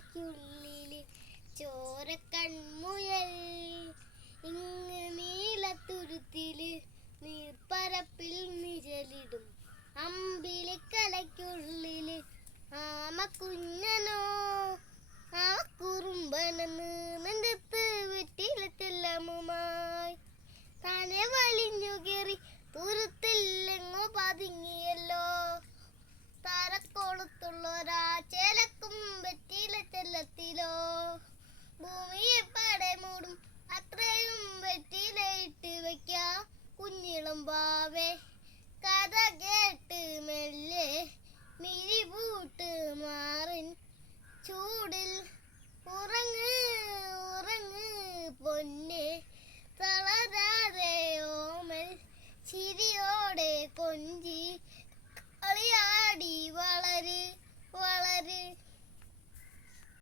തലയ്ക്കുള്ളില് ചോരക്കൺമുയൽ ഇങ്ങ് നീലത്തുരുത്തില് നീർപ്പരപ്പിൽ നിഴലിടും അമ്പിളിക്കലയ്ക്കുള്ളില് ആമക്കുഞ്ഞനോ ആ കുറുമ്പനെന്ന് നെഞ്ചത്ത് വെറ്റിലത്തെല്ലാമുമായി താനെ വലിഞ്ഞു കയറി തുരുത്തില്ലെങ്ങോ പതുങ്ങിയല്ലോ താരക്കോളത്തുള്ളൊരാ ചേലക്കും വെറ്റിലത്തെല്ലത്തിലോ ഭൂമിയെ പാടെ മൂടും അത്രയും വെറ്റിലയിട്ട് വയ്ക്ക കുഞ്ഞിളം പാവേ കഥ കേട്ട് മെല്ലെ മിഴിപൂട്ട് മാറിൻ ചൂടിൽ ഉറങ്ങ് ഉറങ്ങ് പൊന്നെ തളരാതെ ഓമൽ ചിരിയോടെ കൊഞ്ചി